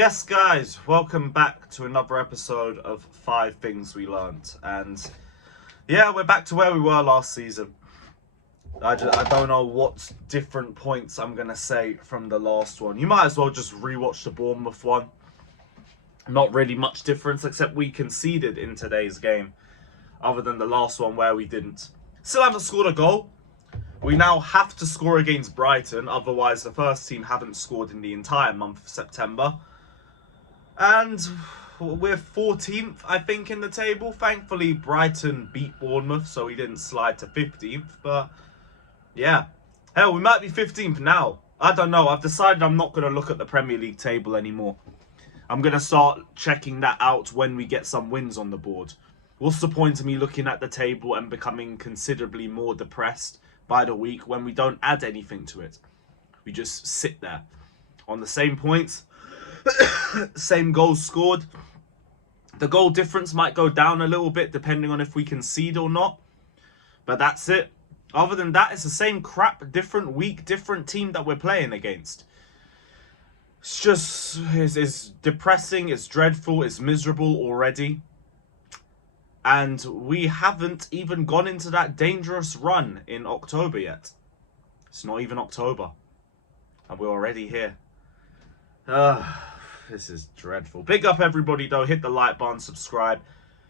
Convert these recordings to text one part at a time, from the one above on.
Yes, guys, welcome back to another episode of 5 Things We Learned. And yeah, we're back to where we were last season. I don't know what different points I'm going to say from the last one. You might as well just rewatch the Bournemouth one. Not really much difference, except we conceded in today's game, other than the last one where we didn't. Still haven't scored a goal. We now have to score against Brighton, otherwise the first team haven't scored in the entire month of September. And we're 14th, I think, in the table. Thankfully, Brighton beat Bournemouth, so we didn't slide to 15th. But, yeah. Hell, we might be 15th now. I don't know. I've decided I'm not going to look at the Premier League table anymore. I'm going to start checking that out when we get some wins on the board. What's the point of me looking at the table and becoming considerably more depressed by the week when we don't add anything to it? We just sit there on the same points. Same goals scored. The goal difference might go down a little bit depending on if we concede or not. But that's it. Other than that, it's the same crap, different week, different team that we're playing against. It's just, it's depressing, it's dreadful, it's miserable already. And we haven't even gone into that dangerous run in October yet. It's not even October. And we're already here. This is dreadful. Big up everybody though. Hit the like button, subscribe,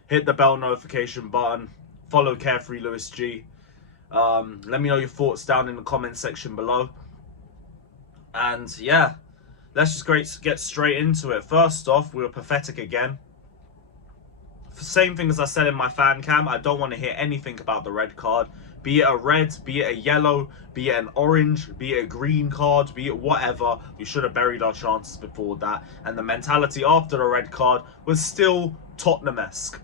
hit the bell notification button, follow Carefree Lewis G. Let me know your thoughts down in the comment section below. And yeah, let's just get straight into it. First off, we were pathetic again. Same thing as I said in my fan cam. I don't want to hear anything about the red card. Be it a red, be it a yellow, be it an orange, be it a green card, be it whatever. We should have buried our chances before that. And the mentality after the red card was still Tottenham-esque.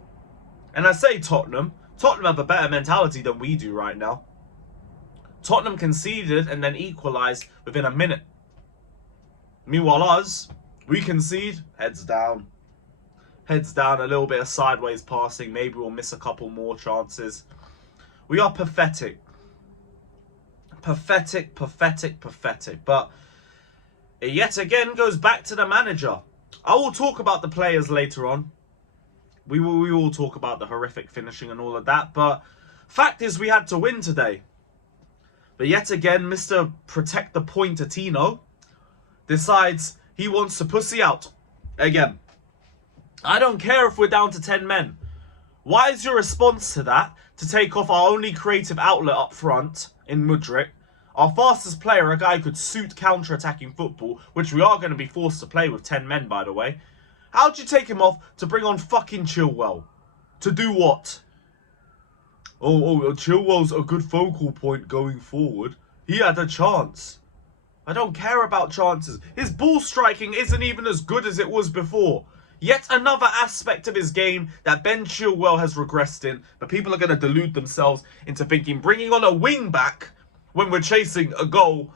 And I say Tottenham have a better mentality than we do right now. Tottenham conceded and then equalised within a minute. Meanwhile us, we concede, heads down. Heads down, a little bit of sideways passing. Maybe we'll miss a couple more chances. We are pathetic. Pathetic. But it yet again goes back to the manager. I will talk about the players later on. We will talk about the horrific finishing and all of that. But fact is, we had to win today. But yet again, Mr. Protect the Pointatino decides he wants to pussy out again. I don't care if we're down to 10 men. Why is your response to that to take off our only creative outlet up front in Mudryk, our fastest player, a guy who could suit counter-attacking football, which we are going to be forced to play with 10 men, by the way. How'd you take him off to bring on fucking Chilwell? To do what? Oh, Chilwell's a good focal point going forward. He had a chance. I don't care about chances. His ball striking isn't even as good as it was before. Yet another aspect of his game that Ben Chilwell has regressed in, but people are going to delude themselves into thinking bringing on a wing back when we're chasing a goal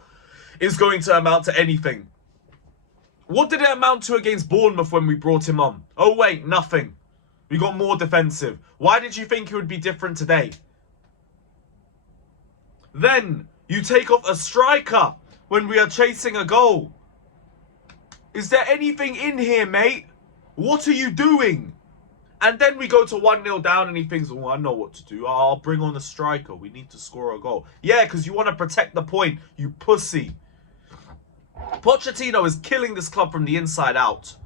is going to amount to anything. What did it amount to against Bournemouth when we brought him on? Oh wait, nothing. We got more defensive. Why did you think it would be different today? Then you take off a striker when we are chasing a goal. Is there anything in here, mate? What are you doing? And then we go to 1-0 down and he thinks, oh, I know what to do. I'll bring on a striker. We need to score a goal. Yeah, because you want to protect the point, you pussy. Pochettino is killing this club from the inside out.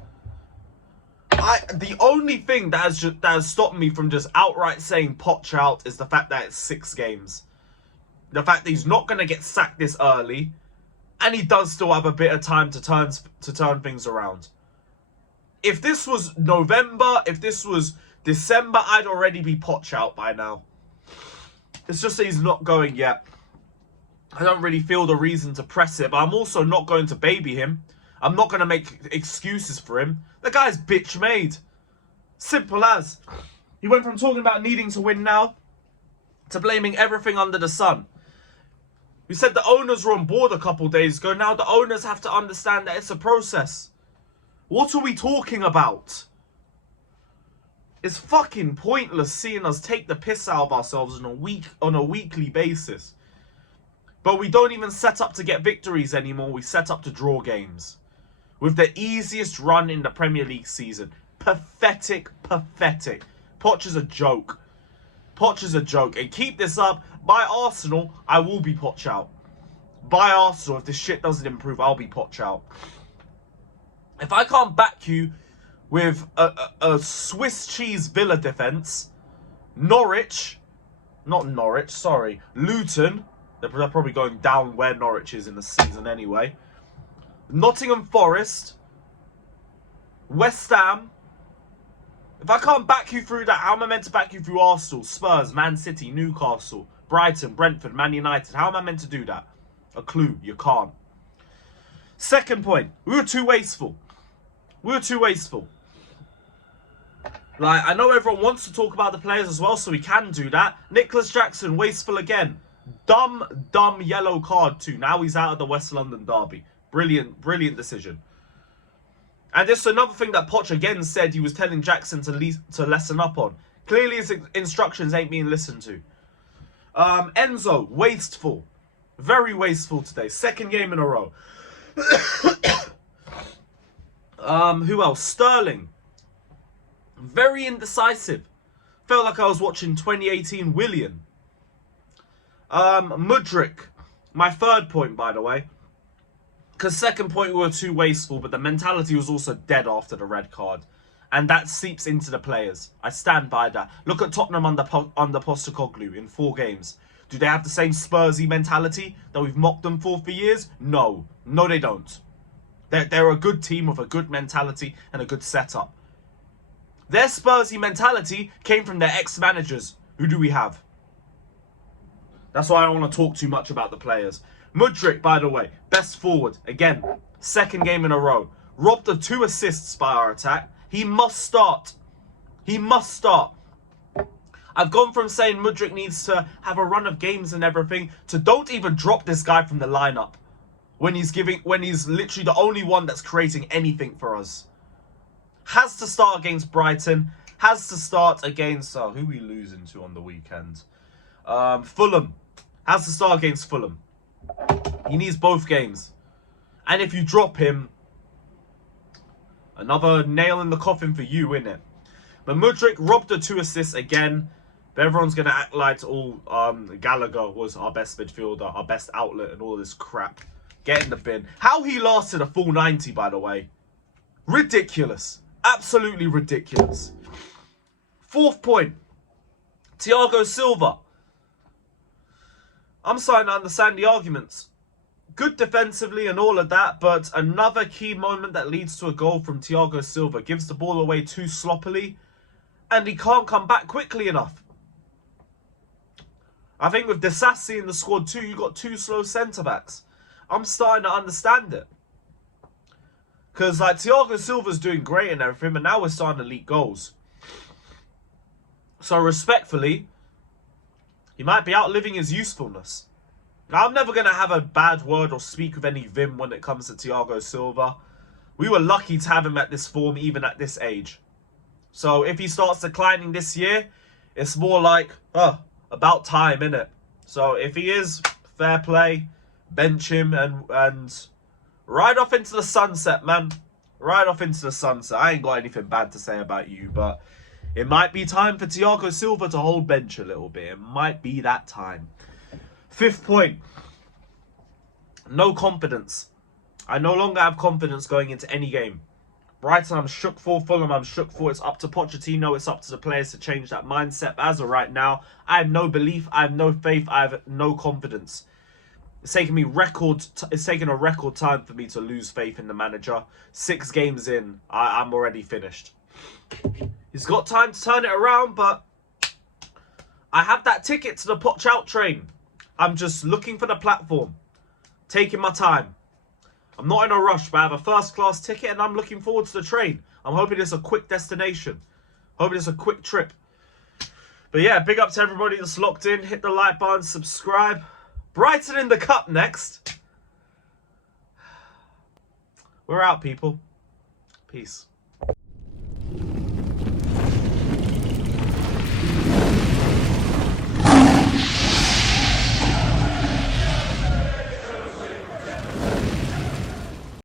The only thing that has stopped me from just outright saying Poch out is the fact that it's 6 games. The fact that he's not going to get sacked this early. And he does still have a bit of time to turn things around. If this was November, if this was December, I'd already be Poch out by now. It's just that he's not going yet. I don't really feel the reason to press it, but I'm also not going to baby him. I'm not going to make excuses for him. The guy's bitch made. Simple as. He went from talking about needing to win now to blaming everything under the sun. We said the owners were on board a couple days ago. Now the owners have to understand that it's a process. What are we talking about? It's fucking pointless seeing us take the piss out of ourselves on a weekly basis. But we don't even set up to get victories anymore. We set up to draw games. with the easiest run in the Premier League season. Pathetic, pathetic. Poch is a joke. Poch is a joke. And keep this up. By Arsenal, I will be Poch out. By Arsenal, if this shit doesn't improve, I'll be Poch out. If I can't back you with a Swiss cheese Villa defence, Luton, they're probably going down where Norwich is in the season anyway. Nottingham Forest, West Ham. If I can't back you through that, how am I meant to back you through Arsenal, Spurs, Man City, Newcastle, Brighton, Brentford, Man United? How am I meant to do that? A clue, you can't. Second point, we were too wasteful. Like, I know everyone wants to talk about the players as well, so we can do that. Nicholas Jackson, wasteful again. Dumb yellow card too. Now he's out of the West London derby. Brilliant decision. And this is another thing that Poch again said he was telling Jackson to lessen up on. Clearly his instructions ain't being listened to. Enzo, wasteful. Very wasteful today. Second game in a row. Who else? Sterling. Very indecisive. Felt like I was watching 2018 Willian. Mudryk. My third point, by the way. Because second point we were too wasteful, but the mentality was also dead after the red card. And that seeps into the players. I stand by that. Look at Tottenham under Postecoglou in 4 games. Do they have the same Spursy mentality that we've mocked them for years? No. No, they don't. They're a good team with a good mentality and a good setup. Their Spursy mentality came from their ex-managers. Who do we have? That's why I don't want to talk too much about the players. Mudryk, by the way, best forward. Again, second game in a row. Robbed of 2 assists by our attack. He must start. He must start. I've gone from saying Mudryk needs to have a run of games and everything to don't even drop this guy from the lineup when he's literally the only one that's creating anything for us. Has to start against Brighton. Has to start against who are we losing to on the weekend? Fulham. Has to start against Fulham. He needs both games. And if you drop him, another nail in the coffin for you, innit? But Mudryk robbed of 2 assists again. But everyone's going to act like all Gallagher was our best midfielder, our best outlet, and all this crap. Get in the bin. How he lasted a full 90, by the way. Ridiculous. Absolutely ridiculous. Fourth point. Thiago Silva. I'm starting to understand the arguments. Good defensively and all of that, but another key moment that leads to a goal from Thiago Silva. Gives the ball away too sloppily, and he can't come back quickly enough. I think with Disasi in the squad too, you got 2 slow centre-backs. I'm starting to understand it. Because like Thiago Silva's doing great and everything, but now we're starting to leak goals. So respectfully, he might be outliving his usefulness. Now, I'm never going to have a bad word or speak with any vim when it comes to Thiago Silva. We were lucky to have him at this form, even at this age. So if he starts declining this year, it's more like, about time, innit? So if he is, fair play, bench him and ride off into the sunset, man. Ride off into the sunset. I ain't got anything bad to say about you, but it might be time for Thiago Silva to hold bench a little bit. It might be that time. Fifth point. No confidence. I no longer have confidence going into any game. Brighton, I'm shook for. Fulham, I'm shook for. It's up to Pochettino. It's up to the players to change that mindset. But as of right now, I have no belief. I have no faith. I have no confidence. It's taken me it's taken a record time for me to lose faith in the manager. 6 games in, I'm already finished. He's got time to turn it around, but I have that ticket to the Poch out train. I'm just looking for the platform. Taking my time. I'm not in a rush, but I have a first-class ticket and I'm looking forward to the train. I'm hoping it's a quick destination. Hoping it's a quick trip. But yeah, big up to everybody that's locked in. Hit the like button, subscribe. Brighton in the cup next. We're out, people. Peace.